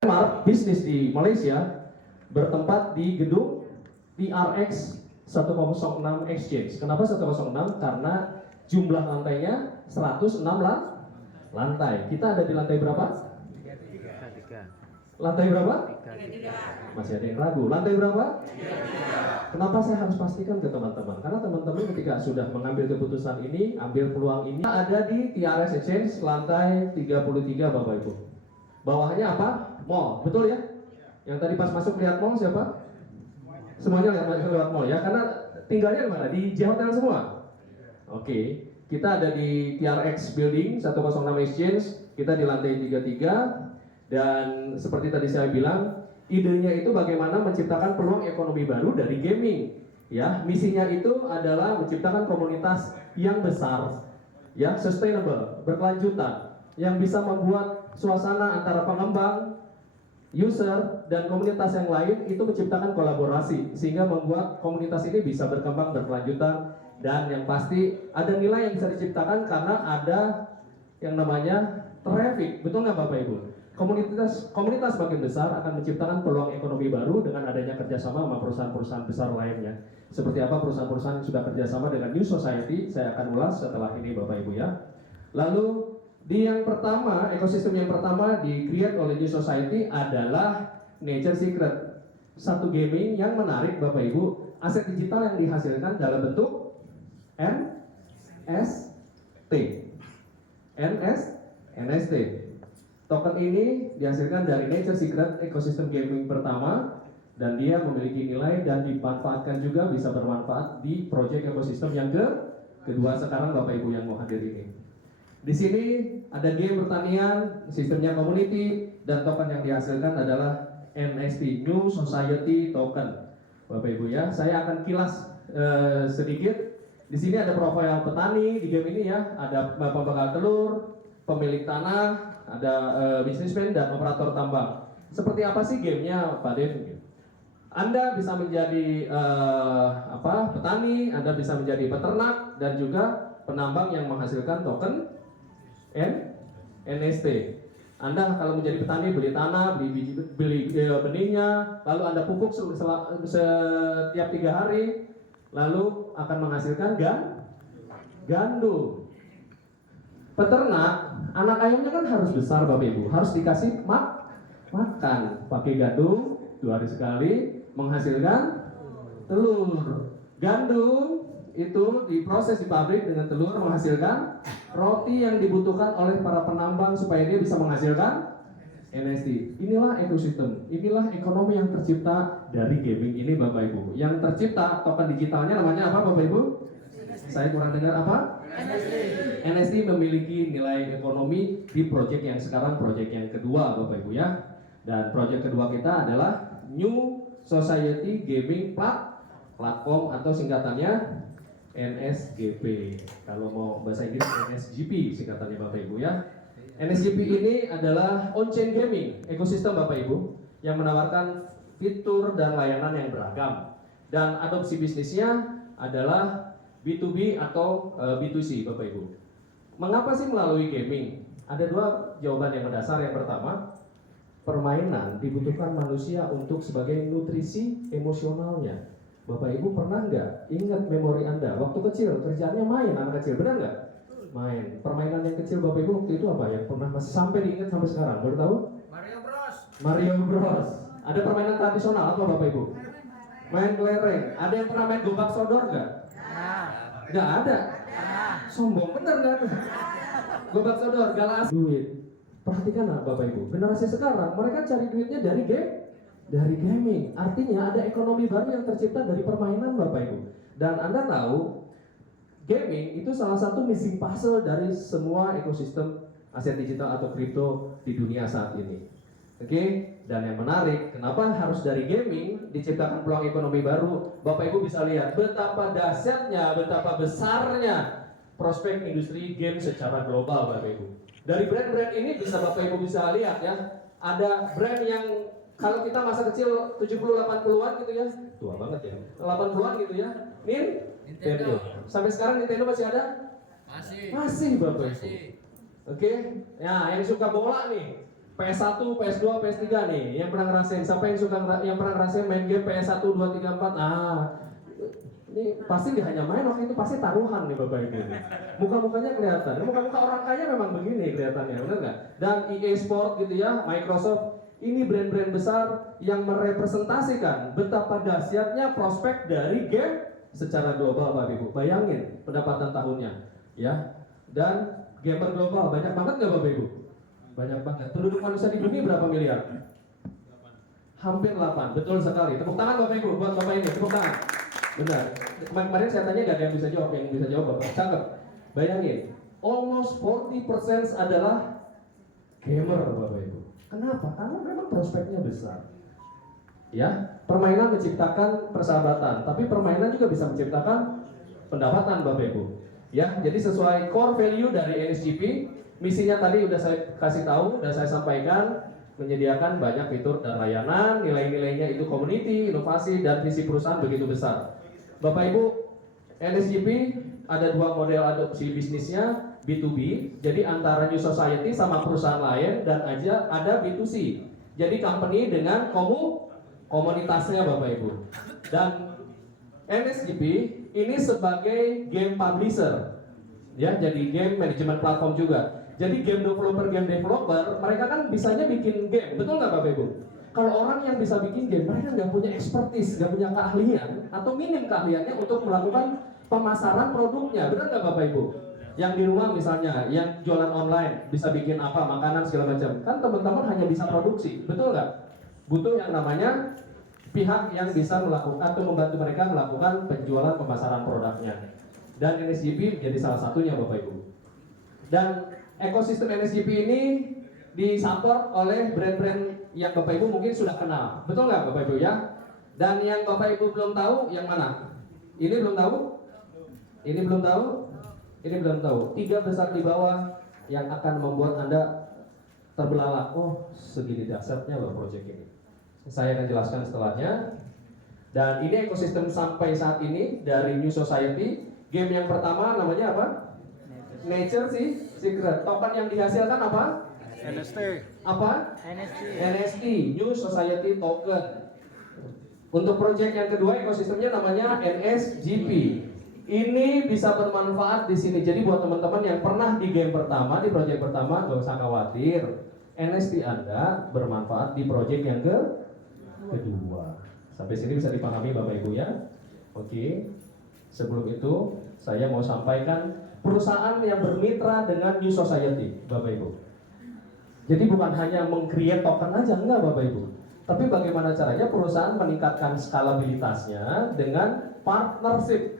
Mart bisnis di Malaysia bertempat di gedung TRX 106 Exchange. Kenapa 106? Karena jumlah lantainya 106 lantai. Kita ada di lantai berapa? Lantai berapa? Masih ada yang ragu. Lantai berapa? Kenapa saya harus pastikan ke teman-teman? Karena teman-teman ketika sudah mengambil keputusan ini, ambil peluang ini, ada di TRX Exchange lantai 33 Bapak Ibu. Bawahnya apa? Mall, betul ya? Yang tadi pas masuk lihat mall siapa? Semuanya lewat mall ya, karena tinggalnya di mana? Di J Hotel semua. Oke, kita ada di TRX Building 106 Exchange, kita di lantai 33, dan seperti tadi saya bilang, idenya itu bagaimana menciptakan peluang ekonomi baru dari gaming. Ya, misinya itu adalah menciptakan komunitas yang besar, ya, sustainable, berkelanjutan, yang bisa membuat suasana antara pengembang, user, dan komunitas yang lain itu menciptakan kolaborasi sehingga membuat komunitas ini bisa berkembang berkelanjutan, dan yang pasti ada nilai yang bisa diciptakan karena ada yang namanya traffic. Betul nggak Bapak Ibu? Komunitas makin besar akan menciptakan peluang ekonomi baru dengan adanya kerjasama sama perusahaan-perusahaan besar lainnya. Seperti apa perusahaan-perusahaan yang sudah kerjasama dengan New Society, saya akan ulas setelah ini Bapak Ibu ya. Lalu di yang pertama, ekosistem yang pertama di-create oleh New Society adalah Nature Secret. Satu gaming yang menarik Bapak Ibu, aset digital yang dihasilkan dalam bentuk NFT. NFT. Token ini dihasilkan dari Nature Secret, ekosistem gaming pertama, dan dia memiliki nilai dan dimanfaatkan juga bisa bermanfaat di proyek ekosistem yang kedua sekarang Bapak Ibu yang mau hadir ini. Di sini ada game pertanian, sistemnya community, dan token yang dihasilkan adalah NFT, New Society Token. Bapak Ibu ya, saya akan kilas sedikit. Di sini ada profil petani di game ini ya, ada pembekal telur, pemilik tanah, ada businessman dan operator tambang. Seperti apa sih gamenya, Pak Dev? Anda bisa menjadi petani, Anda bisa menjadi peternak, dan juga penambang yang menghasilkan token NFT. Anda kalau menjadi petani beli tanah, beli benihnya, lalu Anda pupuk setiap 3 hari, lalu akan menghasilkan gandum. Peternak, anak ayamnya kan harus besar Bapak Ibu, harus dikasih makan, pakai gandum 2 hari sekali, menghasilkan telur. Gandum itu diproses di pabrik dengan telur menghasilkan roti yang dibutuhkan oleh para penambang supaya dia bisa menghasilkan NFT. Inilah ekosistem, inilah ekonomi yang tercipta dari gaming ini Bapak Ibu. Yang tercipta token digitalnya namanya apa Bapak Ibu? Saya kurang dengar apa? NFT memiliki nilai ekonomi di proyek yang sekarang, proyek yang kedua Bapak Ibu ya. Dan proyek kedua kita adalah New Society Gaming Platform atau singkatannya NSGP. Kalau mau bahasa Inggris NSGP singkatannya Bapak Ibu ya. NSGP ini adalah on-chain gaming ekosistem Bapak Ibu yang menawarkan fitur dan layanan yang beragam, dan adopsi bisnisnya adalah B2B atau B2C Bapak Ibu. Mengapa sih melalui gaming? Ada 2 jawaban yang mendasar. Yang pertama, permainan dibutuhkan manusia untuk sebagai nutrisi emosionalnya. Bapak Ibu pernah nggak ingat memori Anda waktu kecil kerjaannya main, anak kecil, benar nggak? Main. Permainan yang kecil Bapak Ibu waktu itu apa yang pernah masih sampai diingat sampai sekarang? Baru tahu? Mario Bros. Ada permainan tradisional apa Bapak Ibu? Main kelereng. Ada yang pernah main gobak sodor nggak? Nggak ada. Sombong bener nggak ada. Gobak sodor, galas duit. Perhatikan lah Bapak Ibu, generasi sekarang mereka cari duitnya dari gaming. Artinya ada ekonomi baru yang tercipta dari permainan Bapak Ibu. Dan Anda tahu, gaming itu salah satu missing puzzle dari semua ekosistem aset digital atau kripto di dunia saat ini. Oke, dan yang menarik, kenapa harus dari gaming diciptakan peluang ekonomi baru? Bapak Ibu bisa lihat betapa dahsyatnya, betapa besarnya prospek industri game secara global Bapak Ibu. Dari brand-brand ini bisa Bapak Ibu bisa lihat ya, ada brand yang kalau kita masa kecil 70-80-an gitu ya, tua banget ya, 80-an gitu ya, Nintendo. Sampai sekarang Nintendo masih ada? Masih Bapak Ibu. Oke, nah yang suka bola nih, PS1, PS2, PS3 nih, yang pernah ngerasain. Siapa yang pernah ngerasain main game PS1, 2, 3, 4? Ini pasti dia hanya main, waktu itu pasti taruhan nih Bapak Ibu. Muka-mukanya kelihatan. Muka-muka orang kaya memang begini kelihatannya, benar nggak? Dan EA Sport gitu ya, Microsoft, ini brand-brand besar yang merepresentasikan betapa dahsyatnya prospek dari game secara global Bapak Ibu. Bayangin pendapatan tahunnya, ya. Dan gamer global banyak banget nggak Bapak Ibu? Banyak banget. Penduduk manusia di bumi berapa miliar? Hampir 8. Betul sekali. Tepuk tangan Bapak Ibu buat Bapak ini. Tepuk tangan. Benar. Kemarin saya tanya gak ada yang bisa jawab. Yang bisa jawab Bapak. Cakep. Bayangin. Almost 40% adalah gamer Bapak Ibu. Kenapa? Karena memang prospeknya besar. Ya, permainan menciptakan persahabatan, tapi permainan juga bisa menciptakan pendapatan Bapak Ibu. Ya, jadi sesuai core value dari NSGP, misinya tadi udah saya kasih tahu dan saya sampaikan, menyediakan banyak fitur dan layanan, nilai-nilainya itu community, inovasi, dan visi perusahaan begitu besar. Bapak Ibu, NSGP ada dua model adopsi bisnisnya, B2B, jadi antara New Society sama perusahaan lain, dan ada B2C, jadi company dengan komunitasnya Bapak Ibu. Dan NSGP ini sebagai game publisher, ya, jadi game management platform juga. Jadi game developer, mereka kan bisanya bikin game, betul nggak Bapak Ibu? Kalau orang yang bisa bikin game, mereka nggak punya expertise, nggak punya keahlian, atau minim keahliannya untuk melakukan pemasaran produknya, benar nggak Bapak Ibu? Yang di rumah misalnya, yang jualan online, bisa bikin apa, makanan segala macam, kan teman-teman hanya bisa produksi, betul nggak? Butuh yang namanya pihak yang bisa melakukan atau membantu mereka melakukan penjualan pemasaran produknya. Dan NSGP menjadi salah satunya Bapak Ibu. Dan ekosistem NSGP ini disupport oleh brand-brand yang Bapak Ibu mungkin sudah kenal. Betul nggak Bapak Ibu ya? Dan yang Bapak Ibu belum tahu yang mana? Ini belum tahu? Ini belum tahu? Ini belum tahu. 3 besar di bawah yang akan membuat Anda terbelalak. Oh, segini dahsyatnya loh proyek ini. Saya akan jelaskan setelahnya. Dan ini ekosistem sampai saat ini dari New Society. Game yang pertama namanya apa? Nature Secret. Token yang dihasilkan apa? NFT. Apa? NFT. New Society Token. Untuk proyek yang kedua ekosistemnya namanya NSGP. Ini bisa bermanfaat di sini. Jadi buat teman-teman yang pernah di game pertama, di proyek pertama, gak usah khawatir. NFT Anda bermanfaat di proyek yang kedua. Sampai sini bisa dipahami Bapak Ibu ya? Oke. Sebelum itu saya mau sampaikan perusahaan yang bermitra dengan New Society, Bapak Ibu. Jadi bukan hanya meng-create token aja, enggak Bapak Ibu. Tapi bagaimana caranya perusahaan meningkatkan skalabilitasnya dengan partnership.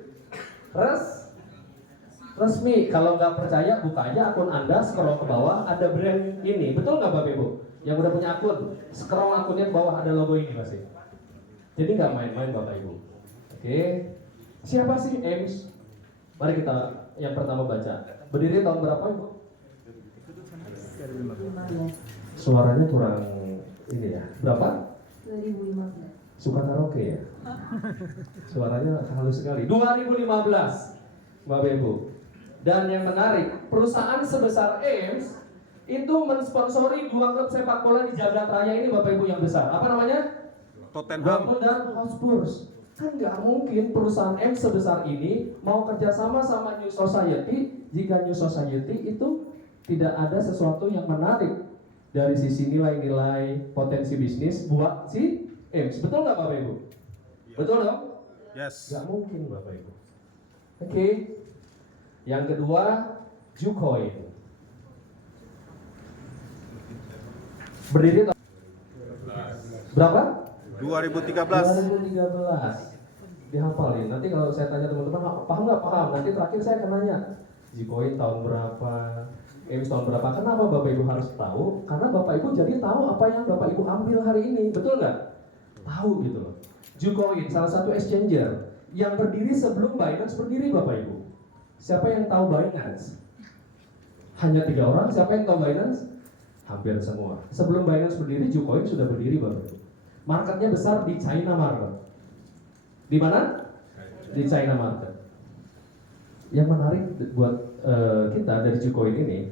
Resmi. Kalau nggak percaya, buka aja akun Anda, scroll ke bawah, ada brand ini. Betul nggak Bapak Ibu? Yang udah punya akun, scroll akunnya ke bawah, ada logo ini pasti. Jadi nggak main-main Bapak Ibu. Oke. Siapa sih Ames? Mari kita yang pertama baca. Berdiri tahun berapa Ibu? 2015. Suaranya kurang ini ya. Berapa? 2015. Suka karaoke ya? Suaranya halus sekali. 2015 Bapak Ibu. Dan yang menarik, perusahaan sebesar Ames itu mensponsori 2 klub sepak bola di Jagat Raya ini Bapak Ibu yang besar. Apa namanya? Tottenham. Dortmund dan Hotspur. Kan nggak mungkin perusahaan M sebesar ini mau kerjasama sama New Society jika New Society itu tidak ada sesuatu yang menarik dari sisi nilai-nilai potensi bisnis buat si Ames. Betul nggak Bapak Ibu? Betul dong? Yes. Nggak mungkin Bapak Ibu. Oke. Yang kedua, Jucoin. Berdiri berapa? 2013. 2013. Dihafalin. Nanti kalau saya tanya teman-teman, paham nggak? Paham. Nanti terakhir saya akan nanya, Jucoin tahun berapa? Ames tahun berapa? Kenapa Bapak Ibu harus tahu? Karena Bapak Ibu jadi tahu apa yang Bapak Ibu ambil hari ini. Betul nggak? Tahu gitu loh. Jucoin, salah satu exchanger yang berdiri sebelum Binance berdiri Bapak Ibu. Siapa yang tahu Binance? Hanya 3 orang. Siapa yang tahu Binance? Hampir semua. Sebelum Binance berdiri, Jucoin sudah berdiri Bapak Ibu. Marketnya besar di China market. Di mana? Di China market. Yang menarik buat kita dari Jucoin ini,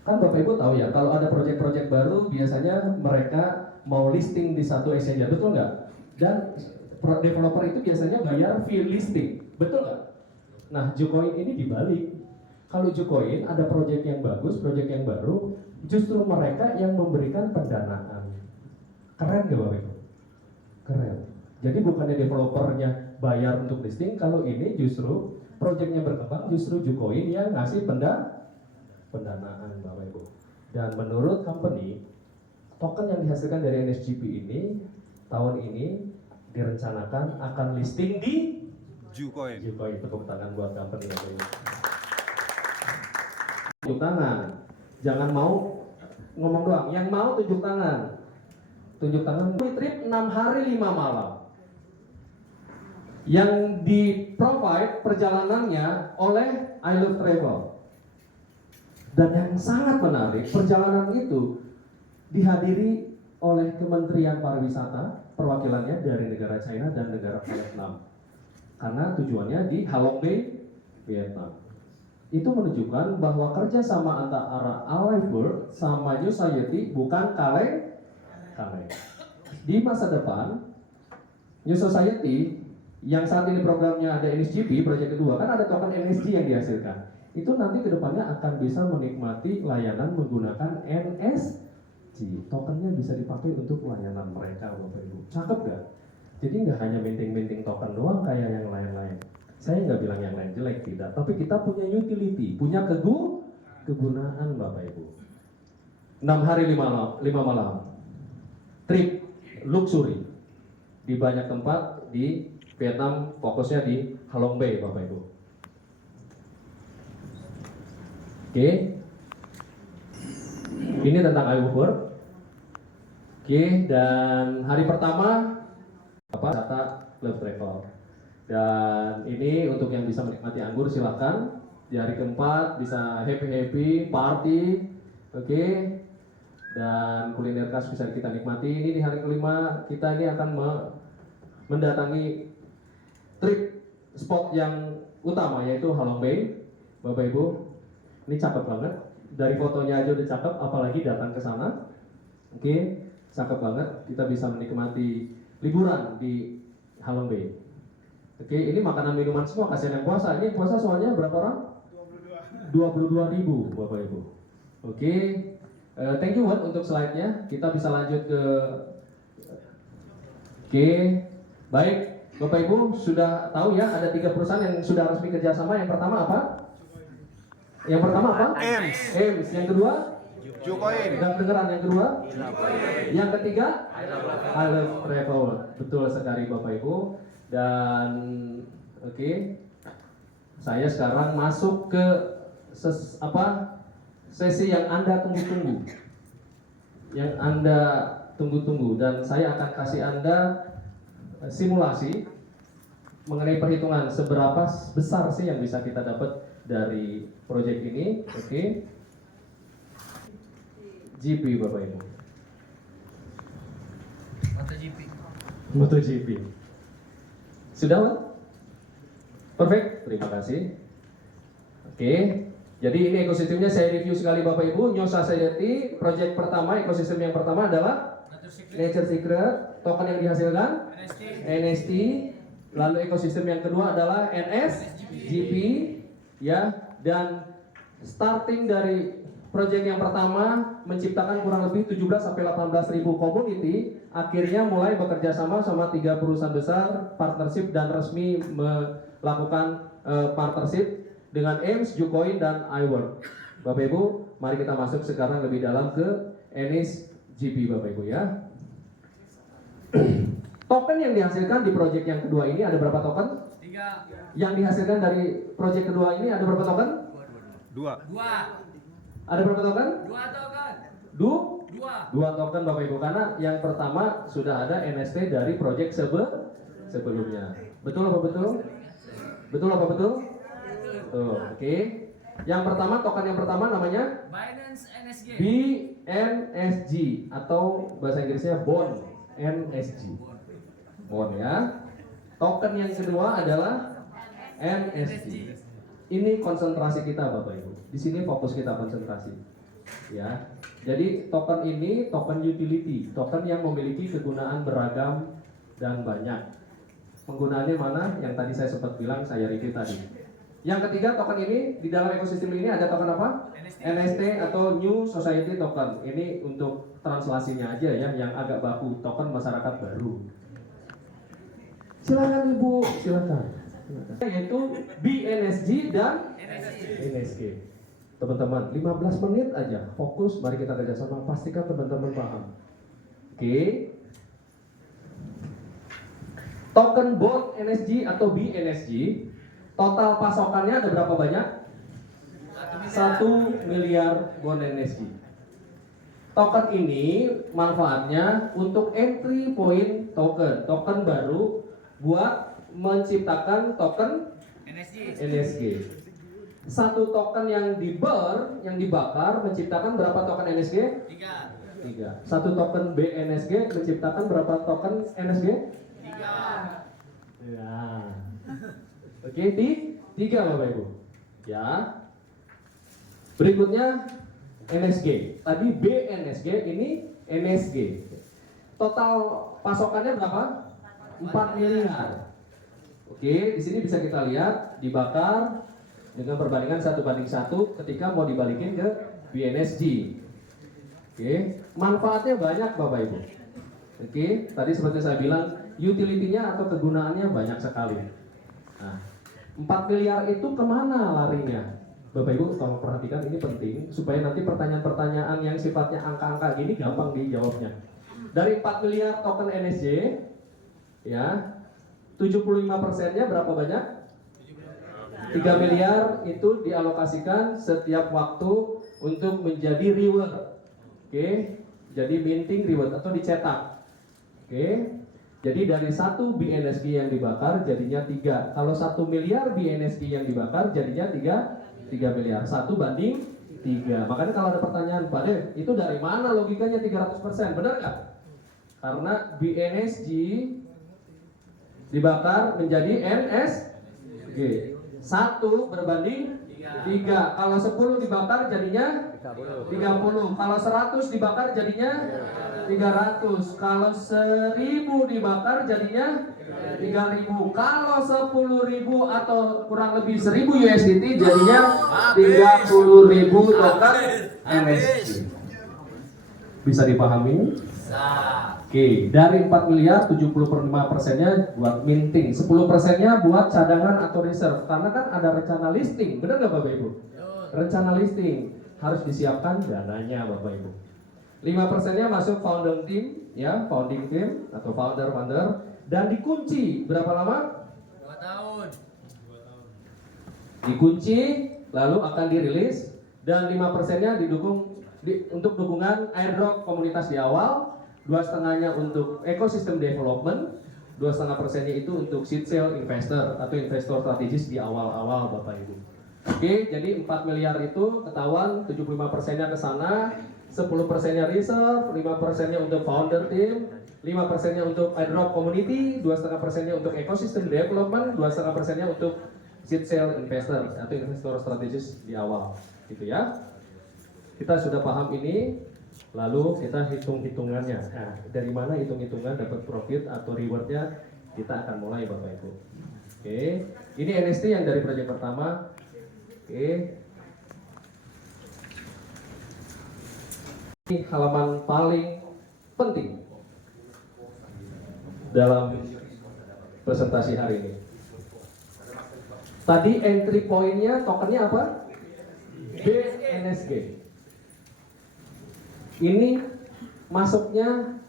Kan Bapak Ibu tahu ya, kalau ada proyek-proyek baru biasanya mereka mau listing di satu exchange, betul nggak? Dan developer itu biasanya bayar fee listing, betul nggak? Nah, Jucoin ini dibalik. Kalau Jucoin ada proyek yang bagus, proyek yang baru, justru mereka yang memberikan pendanaan. Keren nggak Bapak Ibu? Keren. Jadi bukannya developernya bayar untuk listing, kalau ini justru proyeknya berkembang, justru Jucoin yang ngasih pendanaan Bapak Ibu. Dan menurut company, token yang dihasilkan dari NSGP ini tahun ini direncanakan akan listing di Jucoin. Jucoin. Tepuk tangan buat company Bapak Ibu. Tunjuk tangan. Jangan mau ngomong doang. Yang mau tunjuk tangan. Tunjuk tangan. Trip 6 hari 5 malam. Yang di provide perjalanannya oleh I Love Travel. Dan yang sangat menarik, perjalanan itu dihadiri oleh Kementerian Pariwisata, perwakilannya dari negara China dan negara Vietnam. Karena tujuannya di Halong Bay, Vietnam. Itu menunjukkan bahwa kerjasama antara Alive World sama New Society bukan kaleng-kaleng. Di masa depan, New Society yang saat ini programnya ada NSGP, proyek kedua, kan ada token NSG yang dihasilkan. Itu nanti kedepannya akan bisa menikmati layanan menggunakan NSG. Tokennya bisa dipakai untuk layanan mereka, Bapak Ibu. Cakep gak? Jadi nggak hanya minting-minting token doang kayak yang lain-lain. Saya nggak bilang yang lain jelek, tidak. Tapi kita punya utility, punya kegunaan, Bapak Ibu. 6 hari 5 malam. Trip luxury di banyak tempat di Vietnam, fokusnya di Halong Bay, Bapak Ibu. Oke. Ini tentang iWork. Oke, dan hari pertama wisata Love Travel. Dan ini untuk yang bisa menikmati anggur silahkan. Di hari keempat bisa happy party. Oke. Dan kuliner khas bisa kita nikmati. Ini di hari kelima kita ini akan mendatangi trip spot yang utama yaitu Halong Bay, Bapak Ibu. Ini cakep banget. Dari fotonya aja udah cakep, apalagi datang ke sana. Oke, cakep banget. Kita bisa menikmati liburan di Halong Bay. Oke, ini makanan minuman semua, kasihan yang puasa. Ini puasa soalnya berapa orang? 22.000 Bapak Ibu. Oke, thank you Wan untuk slide-nya. Kita bisa lanjut ke Oke, baik Bapak Ibu sudah tahu ya ada 3 perusahaan yang sudah resmi kerjasama. Yang pertama apa? Yang pertama apa? EMS. Yang kedua? Jucoin. Yang kedengeran yang kedua? Yang ketiga? I Love Travel. Betul sekali Bapak Ibu. Dan oke, saya sekarang masuk ke sesi yang Anda tunggu-tunggu. Yang Anda tunggu-tunggu, dan saya akan kasih Anda simulasi mengenai perhitungan seberapa besar sih yang bisa kita dapat dari proyek ini. Oke. GP Bapak Ibu. MotoGP. Sudah Pak? Perfect. Terima kasih. Oke. Jadi ini ekosistemnya saya review sekali Bapak Ibu. New Society, proyek pertama, ekosistem yang pertama adalah Nature Secret, token yang dihasilkan NST. Lalu ekosistem yang kedua adalah NSGP, ya. Dan starting dari proyek yang pertama menciptakan kurang lebih 17 sampai 18 ribu community, akhirnya mulai bekerja sama 3 perusahaan besar, partnership dan resmi melakukan partnership dengan EMS, Jucoin dan iWork. Bapak Ibu, mari kita masuk sekarang lebih dalam ke NSGP Bapak Ibu ya. Token yang dihasilkan di proyek yang kedua ini ada berapa token? 3. Yang dihasilkan dari proyek kedua ini ada berapa token? 2. Ada berapa token? 2 token. 2 token Bapak Ibu, karena yang pertama sudah ada NST dari proyek sebelumnya. Betul apa betul? Betul apa betul? Tuh, oke. Yang pertama, token yang pertama namanya Binance NSG. BNSG atau bahasa Inggrisnya Bond NSG. Bond ya. Token yang kedua adalah NSG. Ini konsentrasi kita Bapak Ibu. Di sini fokus kita konsentrasi. Ya. Jadi token ini token utility, token yang memiliki kegunaan beragam dan banyak. Penggunaannya mana? Yang tadi saya sempat bilang, saya review tadi. Yang ketiga, token ini di dalam ekosistem ini ada token apa? NFT atau New Society Token. Ini untuk translasinya aja ya, yang agak baku, token masyarakat baru. Silakan Ibu, silakan. Yaitu BNSG dan NSG. Teman-teman, 15 menit aja, fokus, mari kita kerjasama, pastikan teman-teman paham. Oke. Token bond NSG atau BNSG, total pasokannya ada berapa banyak? 1 miliar bond NSG. Token ini manfaatnya untuk entry point token, token baru buat menciptakan token NSG. Satu token yang dibakar menciptakan berapa token NSG? 3. Satu token BNSG menciptakan berapa token NSG? 3. Ya. Oke, 3 Bapak Ibu. Ya. Berikutnya NSG. Tadi BNSG, ini NSG. Total pasokannya berapa? 4 miliar. Oke, di sini bisa kita lihat dibakar dengan perbandingan 1:1 ketika mau dibalikin ke BNSG. Oke, manfaatnya banyak Bapak Ibu. Oke, tadi seperti saya bilang, utility-nya atau kegunaannya banyak sekali. Nah, 4 miliar itu kemana larinya? Bapak Ibu tolong perhatikan, ini penting supaya nanti pertanyaan-pertanyaan yang sifatnya angka-angka gini gampang dijawabnya. Dari 4 miliar token NSG, ya, 75%-nya berapa banyak? 3 miliar itu dialokasikan setiap waktu untuk menjadi reward. Oke, jadi minting reward atau dicetak. Oke, jadi dari 1 BNSG yang dibakar jadinya 3. Kalau 1 miliar BNSG yang dibakar jadinya 3 miliar. 1:3. Makanya kalau ada pertanyaan, Pak Dev, itu dari mana logikanya 300%? Benar nggak? Karena BNSG dibakar menjadi NSG. 1:3. Kalau 10 dibakar jadinya 30. Kalau 100 dibakar jadinya 300. Kalau 1000 dibakar jadinya 3000. Kalau 10.000 atau kurang lebih 1000 USDT jadinya 30.000 token NSG. Bisa dipahami? Oke, dari 4 miliar 75%-nya buat minting, 10%-nya buat cadangan atau reserve. Karena kan ada rencana listing, benar nggak Bapak Ibu? Rencana listing harus disiapkan dananya Bapak Ibu. 5%-nya masuk founding team, ya, founding team atau founder, dan dikunci berapa lama? 2 tahun. Dikunci, lalu akan dirilis, dan 5%-nya didukung untuk dukungan airdrop komunitas di awal. 2,5-nya untuk ekosistem development, 2,5%-nya itu untuk seed sale investor atau investor strategis di awal-awal Bapak Ibu. Oke, jadi 4 miliar itu ketahuan 75%-nya ke sana, 10%-nya reserve, 5%-nya untuk founder team, 5%-nya untuk airdrop community, 2,5%-nya untuk ekosistem development, 2,5%-nya untuk seed sale investor atau investor strategis di awal, gitu ya. Kita sudah paham ini. Lalu kita hitung-hitungannya. Nah, dari mana hitung-hitungan dapat profit atau rewardnya? Kita akan mulai Bapak Ibu. Oke, ini NST yang dari proyek pertama. Oke, ini halaman paling penting dalam presentasi hari ini. Tadi entry point-nya tokennya apa? BNSG. Ini masuknya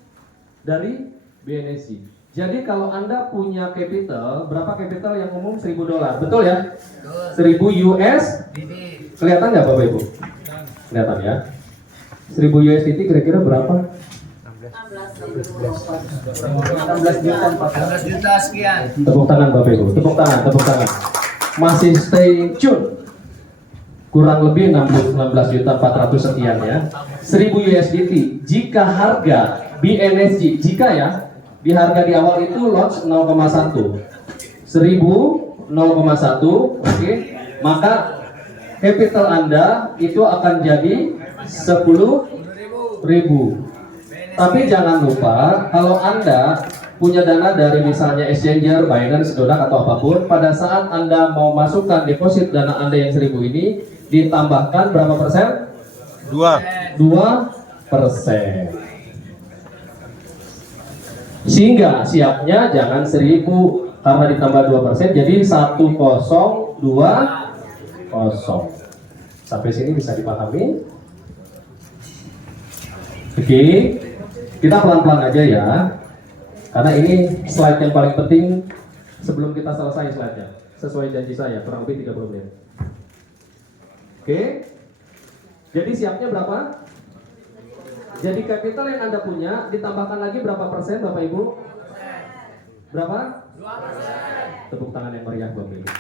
dari BNSG. Jadi kalau Anda punya capital, berapa capital yang umum? $1.000, betul ya? 1.000 USDT. Kelihatan nggak Bapak Ibu? Kelihatan ya. 1.000 USDT kira-kira berapa? 16 juta sekian. Tepuk tangan Bapak Ibu, tepuk tangan. Masih stay tune. Kurang lebih 16.400.000 sekian ya. 1.000 USDT. Jika harga BNSG, jika ya, di harga di awal itu launch 0,1. 1.000 0,1, oke. Maka capital Anda itu akan jadi 10.000. Tapi jangan lupa kalau Anda punya dana dari misalnya exchanger, Binance, Dodak atau apapun, pada saat Anda mau masukkan deposit dana Anda yang 1.000 ini ditambahkan berapa persen? 2%. Sehingga siapnya jangan 1.000 karena ditambah 2%, jadi 1020. Sampai sini bisa dipahami? Oke, kita pelan-pelan aja ya. Karena ini slide yang paling penting sebelum kita selesai slide-nya. Sesuai janji saya, kurang lebih 30 menit. Oke. Jadi siapnya berapa? Jadi capital yang Anda punya ditambahkan lagi berapa persen Bapak Ibu? Berapa? 2%. Tepuk tangan yang meriah Bapak Ibu.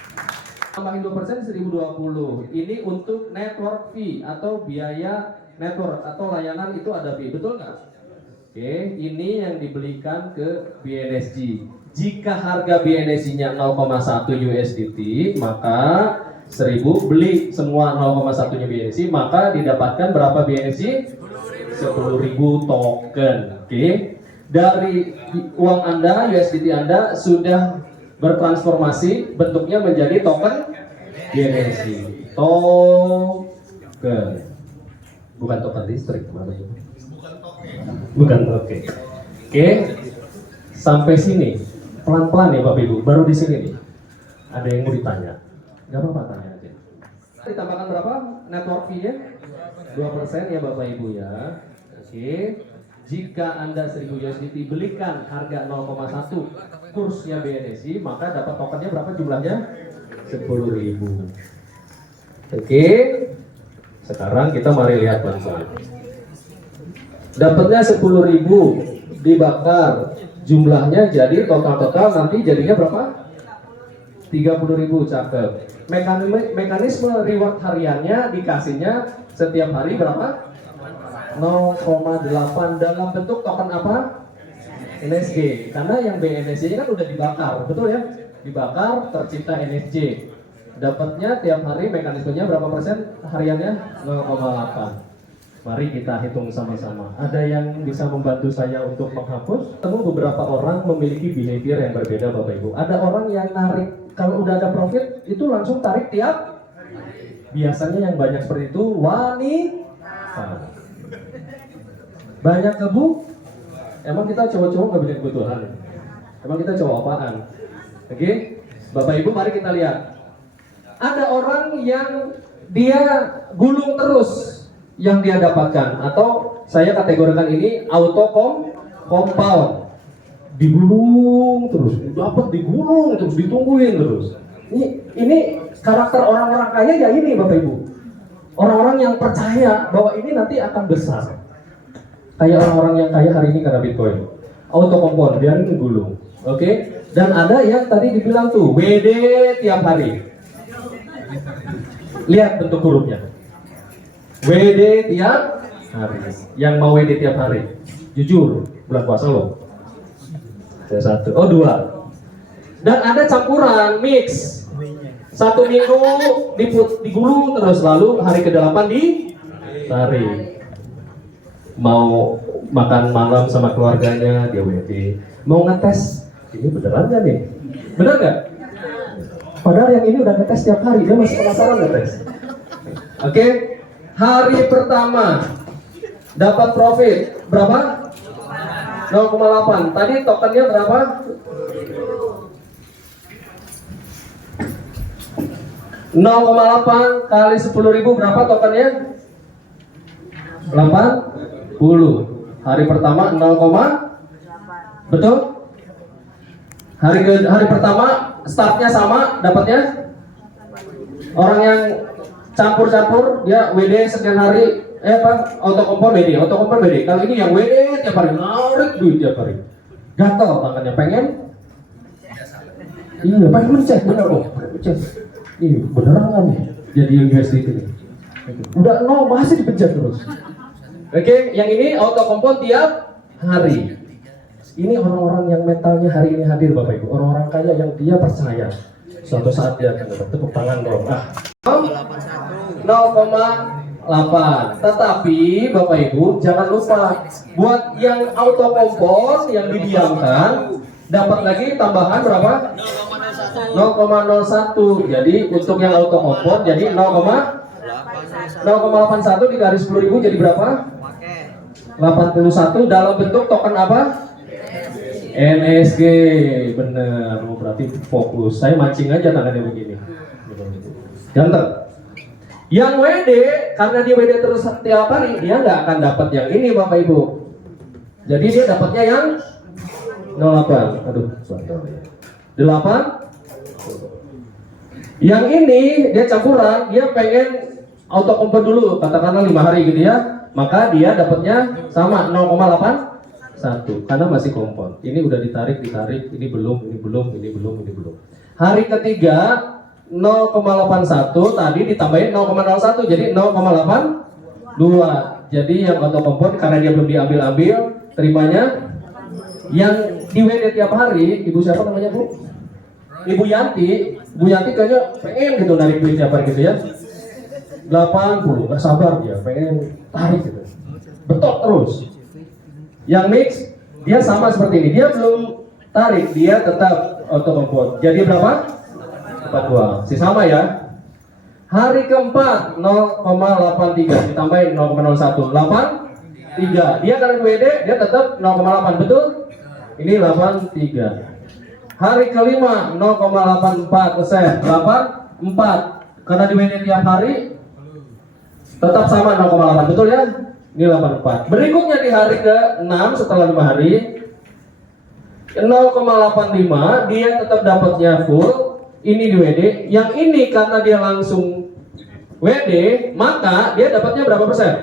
Tambahin 2% 1020. Ini untuk network fee atau biaya network atau layanan itu ada fee, betul nggak? Oke, ini yang dibelikan ke BNSG. Jika harga BNSG-nya 0,1 USDT, maka 1.000 beli semua 0,1-nya BNSG, maka didapatkan berapa BNSG? 10.000 token. Oke. Dari uang Anda, USDT Anda sudah bertransformasi bentuknya menjadi token BNSG. Token. Bukan token listrik, namanya. Bukan token. Oke. Sampai sini. Pelan-pelan ya Bapak Ibu. Baru di sini nih. Ada yang mau ditanya? Gak apa-apa, tanya aja. Ditambahkan berapa network fee-nya? 2% ya Bapak Ibu ya. Oke. Jika Anda 1.000 USDT belikan harga 0,1 kursnya BNSG, maka dapat tokennya berapa jumlahnya? 10.000. Oke. Sekarang kita mari lihat pelan-pelan. Dapatnya 10.000 dibakar, jumlahnya jadi total nanti jadinya berapa? 30.000, cakep. Mekanisme reward hariannya dikasihnya setiap hari berapa? 0,8 dalam bentuk token apa? NSG. Karena yang BNSG kan udah dibakar, betul ya? Dibakar, tercipta NSG. Dapatnya tiap hari mekanismenya berapa persen hariannya? 0,8. Mari kita hitung sama-sama. Ada yang bisa membantu saya untuk menghapus? Temu beberapa orang memiliki behavior yang berbeda Bapak Ibu. Ada orang yang narik, kalau udah ada profit itu langsung tarik tiap. Biasanya yang banyak seperti itu wanita. Banyak kebu. Emang kita cowok-cowok nggak punya kebutuhan? Emang kita cowok apaan? Oke, Bapak Ibu mari kita lihat. Ada orang yang dia gulung terus yang dia dapatkan, atau saya kategorikan ini auto compound. Digulung terus, dapat digulung terus, ditungguin terus. Ini karakter orang-orang kaya ya ini Bapak Ibu. Orang-orang yang percaya bahwa ini nanti akan besar. Kayak orang-orang yang kaya hari ini karena Bitcoin. Auto compound, biarin gulung. Oke? Dan ada yang tadi dibilang tuh WD tiap hari. Lihat bentuk hurufnya. WD tiap hari. Yang mau WD tiap hari, jujur, bulan puasa loh. Saya 1, 2. Dan ada campuran, mix. 1 minggu digulung terus, lalu hari ke-8 ditarik. Mau makan malam sama keluarganya, dia WD. Mau ngetes, ini beneran gak nih? Bener gak? Padahal yang ini udah ngetes tiap hari, dia masih penasaran ngetes. Oke, hari pertama dapat profit berapa? 0,8. Tadi tokennya berapa? 0,8 kali 10.000 berapa tokennya? 80. Hari pertama 0, betul? Hari pertama startnya sama, dapatnya? Orang yang campur-campur dia WD sekian hari, auto compound WD. Kalau ini yang WD tiap hari, narik duit tiap hari. Gatel tangannya, pengen? Iya, pengen mencet, bener kok. Mencet. Iya, beneran nggak nih? Jadi USDT ini. Udah 0 masih dipencet terus. Oke, yang ini auto compound tiap hari. Ini orang-orang yang mentalnya hari ini hadir Bapak Ibu. Orang-orang kaya yang dia percaya suatu saat dia akan dapat. Tepuk tangan dong. 0,8 Tetapi Bapak Ibu jangan lupa buat yang auto kompon yang didiamkan dapat lagi tambahan berapa? 0,01. Jadi untuk yang auto kompon jadi 0,81 dikali 10.000 jadi berapa? 81 dalam bentuk token apa? NSG. Bener, berarti fokus. Saya mancing aja tangannya begini. Jangan. Yang WD, karena dia WD terus setiap hari, dia nggak akan dapat yang ini Bapak Ibu. Jadi dia dapatnya yang 08. Aduh, 8. Yang ini dia campuran, dia pengen auto kompon dulu, katakanlah 5 hari gitu ya. Maka dia dapatnya sama 0,81 karena masih kompon. Ini udah ditarik, ini belum. Hari ketiga 0,81 tadi ditambahin 0,01 jadi 0,82. Jadi yang auto kompon karena dia belum diambil terimanya yang di WD tiap hari. Ibu siapa namanya Bu? Ibu Yanti. Bu Yanti kayaknya pengen gitu narik duit tiap hari gitu ya. 80, gak sabar dia pengen tarik gitu. Betok terus. Yang mix dia sama seperti ini. Dia belum tarik, dia tetap auto kompon. Jadi berapa? 42. Si sama ya. Hari keempat 0,83 ditambahin 0,01 83. Dia dari WD dia tetap 0,8 betul? Ini 83. Hari kelima 0,84%, 84. Karena di WD tiap hari tetap sama 0,8 betul ya? Ini 84. Berikutnya di hari ke-6 setelah 5 hari 0,85 dia tetap dapatnya full. Ini di WD. Yang ini karena dia langsung WD, maka dia dapatnya berapa persen?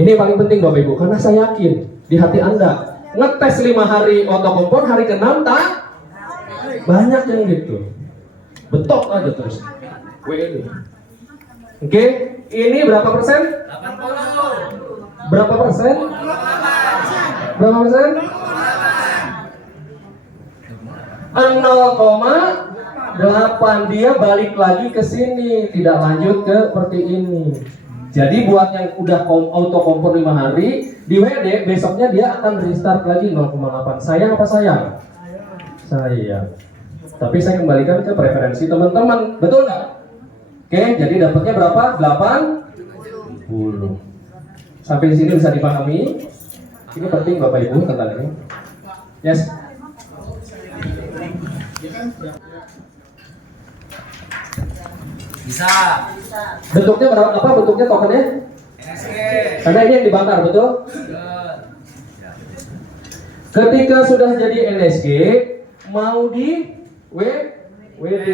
Ini paling penting Bapak Ibu, karena saya yakin di hati Anda ngetes 5 hari auto kompon, hari ke-6 tak banyak yang gitu. Betok aja terus. WD. Oke, ini berapa persen? 80. Berapa persen? Berapa persen? 0,8. Dia balik lagi ke sini, tidak lanjut ke seperti ini. Jadi buat yang udah auto kompon 5 hari di WD, besoknya dia akan restart lagi 0,8. Sayang apa sayang? Sayang. Tapi saya kembalikan ke preferensi teman-teman, betul nggak? Oke, jadi dapatnya berapa? 80. Sampai di sini bisa dipahami? Ini penting Bapak Ibu tentang ini. Yes. Bisa. Bentuknya berapa? Apa bentuknya tokennya? NSG. Karena ini yang dibakar, betul? Ketika sudah jadi NSG, mau di WD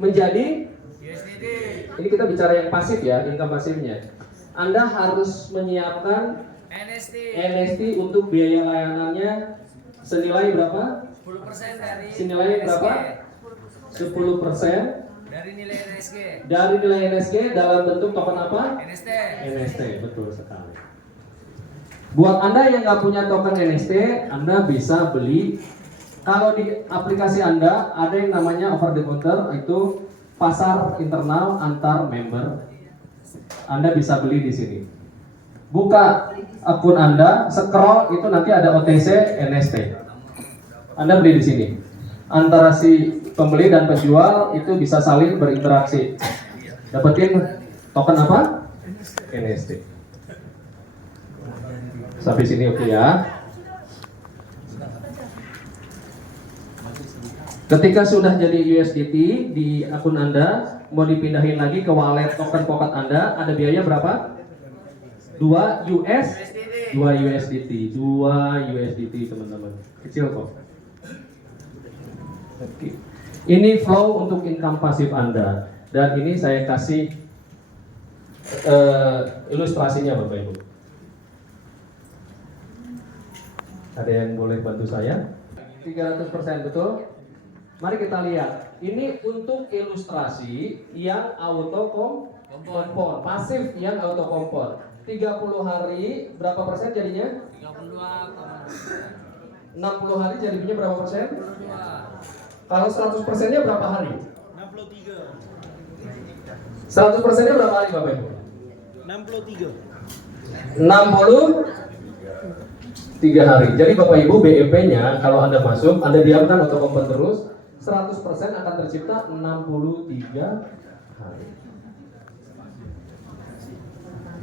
menjadi USDT. ini kita bicara yang pasif ya, income pasifnya. Anda harus menyiapkan NST untuk biaya layanannya senilai berapa? 10% dari Senilai berapa? 10% dari nilai NSG. dari nilai NSG dalam bentuk token apa? NST. NST, betul sekali. Buat Anda yang nggak punya token NST, Anda bisa beli. Kalau di aplikasi Anda ada yang namanya over the counter, itu pasar internal antar member. Anda bisa beli di sini. Buka akun Anda, scroll itu nanti ada OTC NST. Anda beli di sini. Antara si pembeli dan penjual itu bisa saling berinteraksi. Dapetin token apa? NST. Sampai sini oke ya. Ketika sudah jadi USDT di akun Anda, mau dipindahin lagi ke wallet token pocket Anda, ada biaya berapa? 2 USDT teman-teman. Kecil kok. Oke. Ini flow untuk income pasif Anda. Dan ini saya kasih ilustrasinya Bapak Ibu. Ada yang boleh bantu saya? 300% betul? Mari kita lihat. Ini untuk ilustrasi yang auto kompon, pasif yang auto kompon. 30 hari berapa persen jadinya? 32,2. 60 hari jadinya berapa persen? 2. Kalau 100 persennya berapa hari? 63. 100%-nya berapa hari Bapak Ibu? 63. 63 hari. Jadi Bapak Ibu BEP-nya kalau Anda masuk, Anda diamkan atau kompon terus, 100% akan tercipta 63 hari.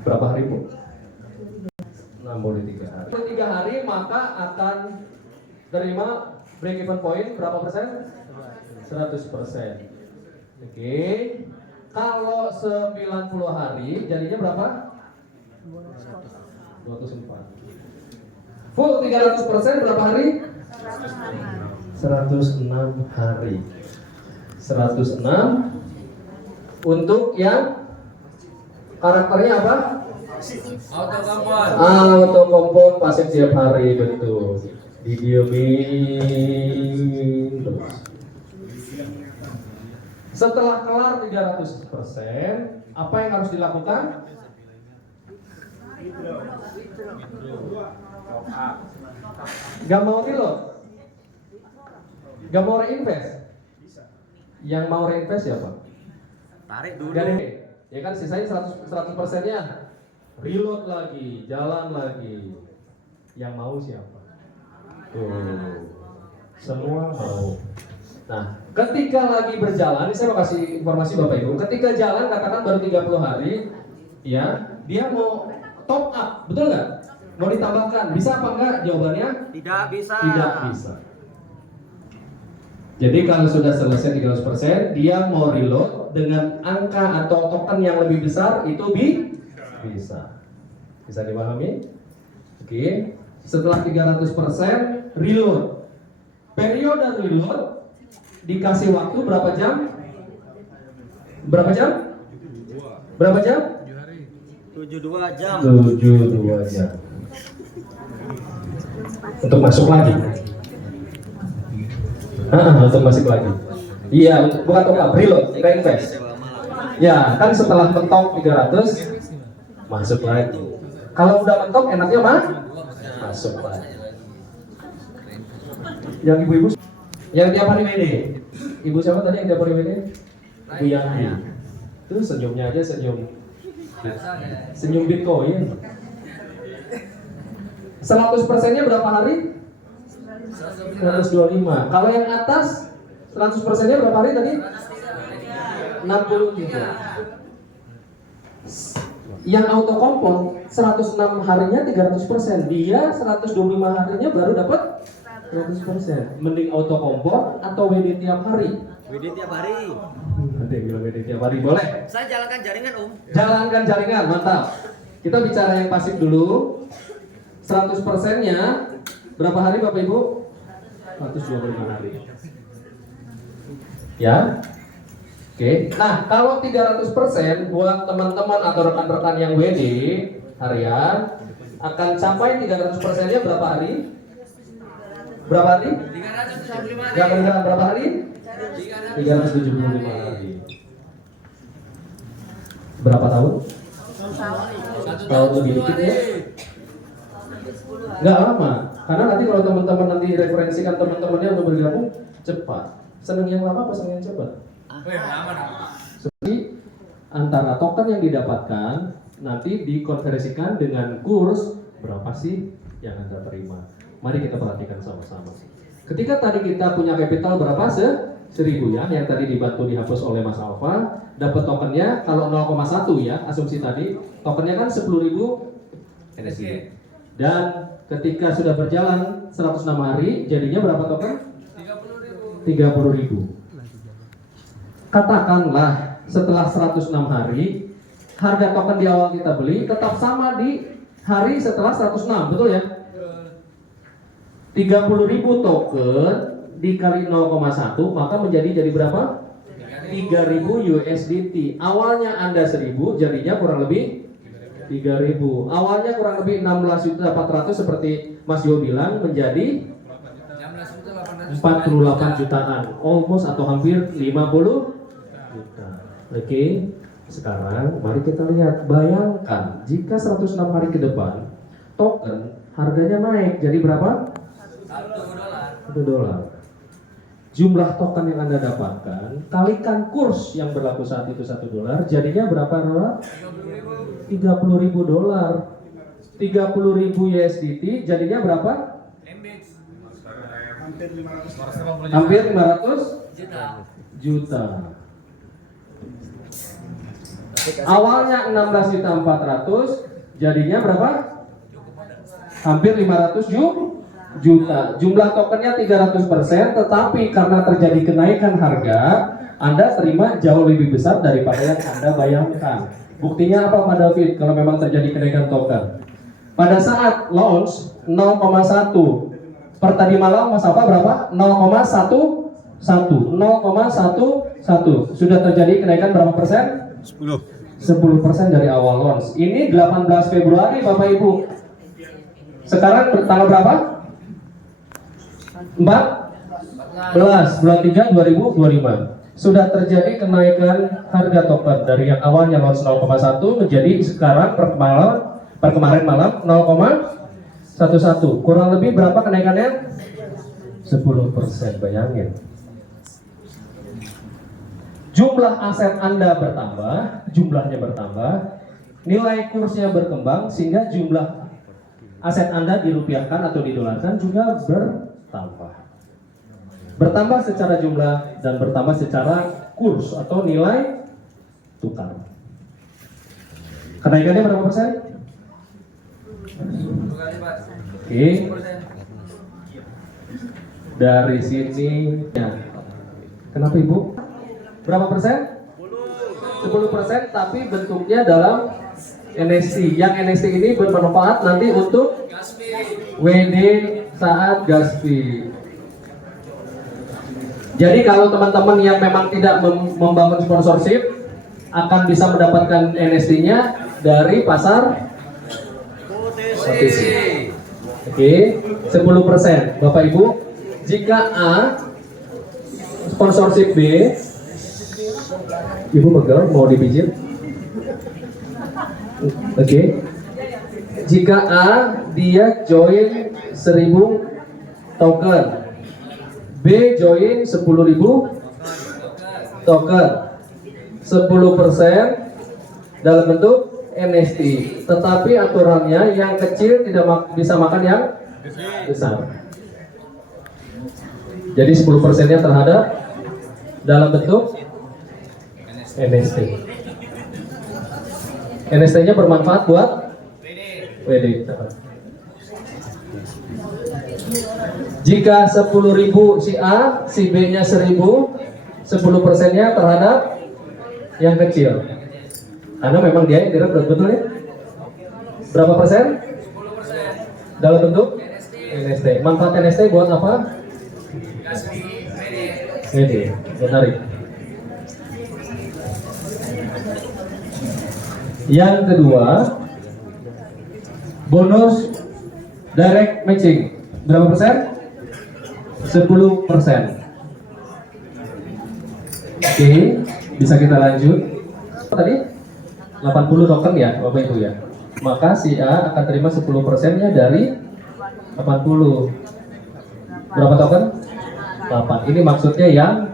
Berapa hari Bu? 63 hari. 63 hari maka akan terima break even point berapa persen? 100%. Oke. Kalau 90 hari jadinya berapa? 204. Full 300% berapa hari? 106 hari. 106 untuk yang karakternya apa? Auto kompon. Auto kompon pasif tiap hari, betul. Didiemin terus. Setelah kelar 300%, apa yang harus dilakukan? Gak mau reload? Gak mau reinvest? Yang mau reinvest siapa? Tarik dulu. Gak ada. Ya kan sisanya 100%-nya reload lagi, jalan lagi. Yang mau siapa? Tuh. Semua mau. Nah, ketika lagi berjalan, ini saya mau kasih informasi Bapak Ibu. Ketika jalan katakan baru 30 hari, ya, dia mau top up, betul nggak? Mau ditambahkan, bisa apa enggak? Jawabannya Tidak bisa. tidak bisa. Jadi kalau sudah selesai 300%, dia mau reload dengan angka atau token yang lebih besar itu bisa. Bisa dipahami? Oke. Setelah 300% reload. Periode reload dikasih waktu berapa jam? Berapa jam? Berapa jam? 72 jam. 72 jam. Untuk masuk lagi. Untuk masuk lagi. Iya, bukan top up, reload, reinvest. Ya, kan setelah mentok 300 masuk lagi. Kalau udah mentok enaknya masuk lagi. Yang ibu-ibu yang tiap hari WD. Ibu siapa tadi yang tiap hari WD? Ibu Yani. Itu senyumnya aja senyum Bitcoin. 100%-nya berapa hari? 125. Kalau yang atas 100%-nya berapa hari tadi? 63. Yang auto kompon 106 harinya 300%. Dia 125 harinya baru dapat 100%. Mending auto kompon atau WD tiap hari? WD tiap hari. Ada yang bilang WD tiap hari, boleh? Saya jalankan jaringan, Om. Jalankan jaringan, mantap. Kita bicara yang pasif dulu. 100%-nya berapa hari Bapak Ibu? 125 hari. Ya. Oke. Nah, kalau 300% buat teman-teman atau rekan-rekan yang WD harian akan capai 300%-nya berapa hari? Berapa hari? 375 hari. Jangan berapa hari? 375 hari. Berapa tahun? Tahun lebih dikit ya? Nggak lama, karena nanti kalau teman-teman nanti referensikan teman-temannya untuk bergabung cepat. Seneng yang lama apa seneng yang cepat? Lama dong. Seperti antara token yang didapatkan nanti dikonversikan dengan kurs berapa sih yang Anda terima. Mari kita perhatikan sama-sama. Ketika tadi kita punya capital berapa? 1000 ya, yang tadi dibantu dihapus oleh Mas Alfa, dapat tokennya kalau 0,1 ya, asumsi tadi tokennya kan 10.000 NSG. Dan ketika sudah berjalan 106 hari, jadinya berapa token? 30.000. Katakanlah setelah 106 hari, harga token di awal kita beli tetap sama di hari setelah 106, betul ya? 30.000 token dikali 0,1 maka jadi berapa? 3.000 USDT. Awalnya Anda 1.000, jadinya kurang lebih 3.000. Awalnya kurang lebih 16.400.000 seperti Mas Yo bilang menjadi 48 jutaan, almost atau hampir 50 juta. Oke, sekarang mari kita lihat. Bayangkan jika 106 hari ke depan token harganya naik jadi berapa? $1. jumlah token yang Anda dapatkan kalikan kurs yang berlaku saat itu $1, jadinya berapa dolar? $30.000. 30.000 USDT jadinya berapa? Hampir 500 juta. Awalnya 16.400.000 jadinya berapa? Hampir 500 juta. Jumlah tokennya 300%, tetapi karena terjadi kenaikan harga, Anda terima jauh lebih besar daripada yang Anda bayangkan. Buktinya apa Pak David kalau memang terjadi kenaikan token? Pada saat launch 0,1 per tadi malam Mas Alfa berapa? 0,11 sudah terjadi kenaikan berapa persen? 10% dari awal launch. Ini 18 Februari Bapak Ibu. Sekarang tanggal berapa? 14 bulan 3 2025. Sudah terjadi kenaikan harga token dari yang awalnya launch 0,1 menjadi sekarang per kemarin malam 0,11. Kurang lebih berapa kenaikannya? 10%, bayangin. Jumlah aset Anda bertambah, jumlahnya bertambah, nilai kursnya berkembang sehingga jumlah aset Anda dirupiahkan atau didolarkan juga bertambah. Bertambah secara jumlah dan bertambah secara kurs atau nilai tukar. Kenaikannya berapa persen? Oke. Dari sini ya. Kenapa Ibu? Berapa persen? 10%, tapi bentuknya dalam NFT. Yang NFT ini bermanfaat nanti untuk WD saat gas fee. Jadi kalau teman-teman yang memang tidak membangun sponsorship akan bisa mendapatkan NFT-nya dari pasar OTC. Oke, 10%. Bapak Ibu, jika A sponsorship B, Ibu pegang mau dipijit? Oke. Jika A dia join 1.000 token, B join 10.000 token, 10% dalam bentuk NFT. Tetapi aturannya yang kecil tidak bisa makan yang besar. Jadi 10%-nya terhadap dalam bentuk NFT. NFT-nya bermanfaat buat WD. Jika 10.000 si A, si B-nya 1.000, 10%-nya terhadap yang kecil. Karena memang dia yang direct betul ya? Berapa persen? Dalam bentuk NFT. Manfaat NFT buat apa? WD. Menarik. Yang kedua, bonus direct matching. Berapa persen? 10%. Oke, bisa kita lanjut. Tadi 80 token ya, Bapak Ibu ya. Maka si A akan terima 10%-nya dari 80. Berapa token? 8. Ini maksudnya yang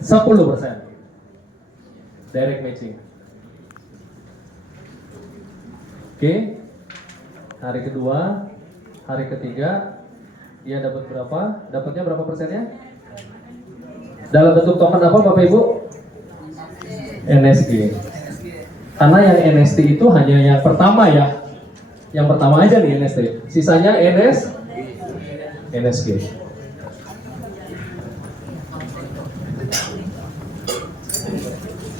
10%. Direct matching. Oke. Hari kedua, hari ketiga dia dapat berapa? Dapatnya berapa persennya? Dalam bentuk token apa Bapak Ibu? NSG. Karena yang NFT itu hanya yang pertama ya. Yang pertama aja nih NFT. Sisanya NSG.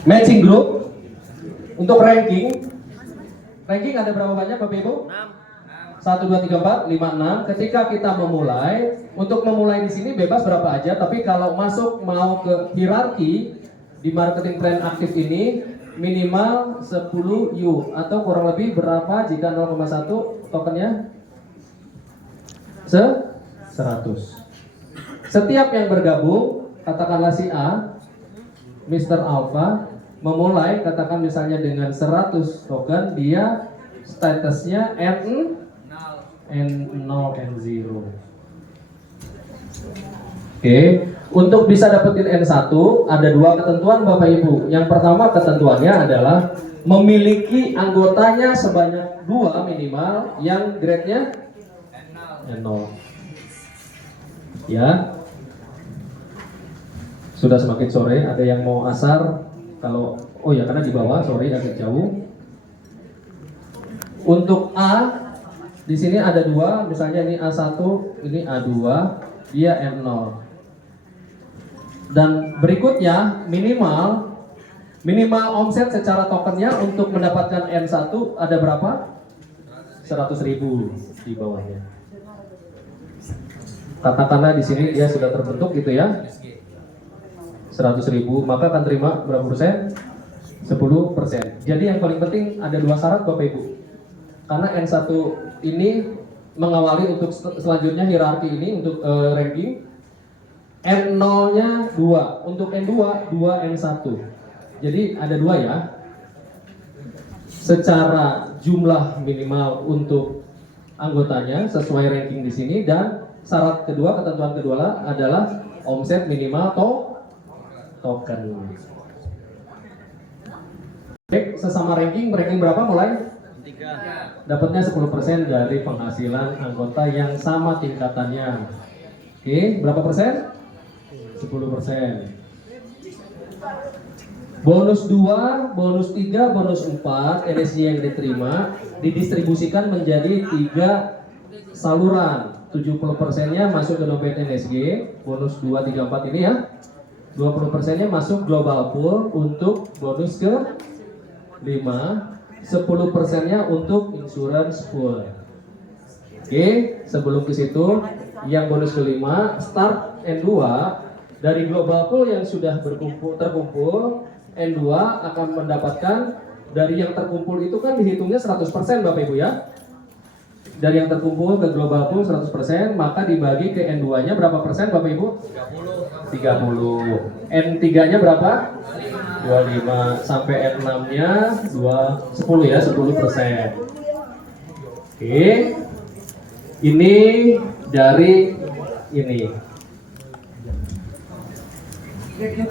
Matching group untuk ranking. Ranking ada berapa banyak Bapak Ibu? 1, 2, 3, 4, 5, 6. Ketika kita memulai, untuk memulai di sini bebas berapa aja. Tapi kalau masuk mau ke hierarki di marketing plan aktif ini minimal 10 U atau kurang lebih berapa jika 0,1 tokennya? 100. Setiap yang bergabung, katakanlah si A, Mr. Alpha memulai katakan misalnya dengan 100 token, dia statusnya N0 N0. Oke, Untuk bisa dapetin N1 ada dua ketentuan Bapak Ibu. Yang pertama ketentuannya adalah memiliki anggotanya sebanyak 2 minimal yang grade-nya N0. Ya. Sudah semakin sore, ada yang mau asar. Kalau oh ya karena di bawah, sorry agak jauh. Untuk A di sini ada 2, misalnya ini A1, ini A2, dia M0. Dan berikutnya minimal omset secara tokennya untuk mendapatkan N1 ada berapa? 100.000 di bawahnya. Katakanlah di sini dia sudah terbentuk gitu ya. 100.000, maka akan terima berapa persen? 10%. Jadi yang paling penting ada 2 syarat Bapak Ibu. Karena N1 ini mengawali untuk selanjutnya hierarki ini untuk ranking. N0-nya 2, untuk N2 2 N1. Jadi ada 2 ya. Secara jumlah minimal untuk anggotanya sesuai ranking di sini, dan syarat kedua, ketentuan kedua adalah omset minimal token. Baik, sesama ranking berapa mulai? 3. Dapatnya 10% dari penghasilan anggota yang sama tingkatannya. Oke, berapa persen? 10%. Bonus 2, bonus 3, bonus 4 NSG yang diterima didistribusikan menjadi 3 saluran. 70%-nya masuk ke dompet NSG, bonus 2, 3, 4 ini ya. 20%-nya masuk global pool untuk bonus ke 5, 10%-nya untuk insurance pool. Oke, sebelum ke situ, yang bonus kelima, start N2 dari global pool yang sudah terkumpul, N2 akan mendapatkan dari yang terkumpul itu kan dihitungnya 100% Bapak Ibu ya. Dari yang terkumpul ke global pool 100%, maka dibagi ke N2-nya berapa persen Bapak Ibu? 30. N3-nya berapa? 25. Sampai N6-nya 10 ya, 10%. Oke. Ini dari ini.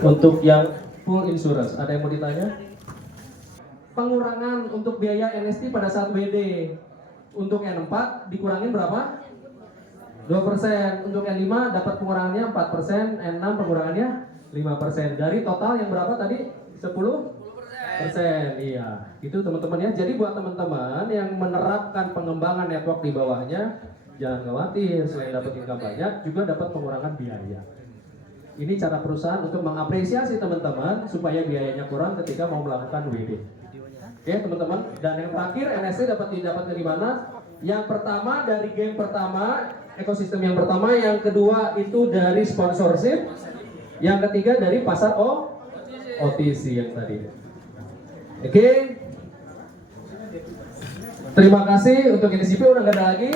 Untuk yang full insurance, ada yang mau ditanya? Pengurangan untuk biaya NST pada saat WD. Untuk N4 dikurangin berapa? 2%. Untuk N5 dapat pengurangannya 4%, N6 pengurangannya 5%. Dari total yang berapa tadi? 10%. Iya, itu teman-teman ya. Jadi buat teman-teman yang menerapkan pengembangan network di bawahnya, jangan khawatir, selain dapat income banyak, juga dapat pengurangan biaya. Ini cara perusahaan untuk mengapresiasi teman-teman supaya biayanya kurang ketika mau melakukan WD. Oke teman-teman, dan yang terakhir NSC dapat dari mana? Yang pertama dari game pertama, ekosistem yang pertama, yang kedua itu dari sponsorship, yang ketiga dari pasar OTC yang tadi. Oke, terima kasih untuk NSCP, udah nggak ada lagi.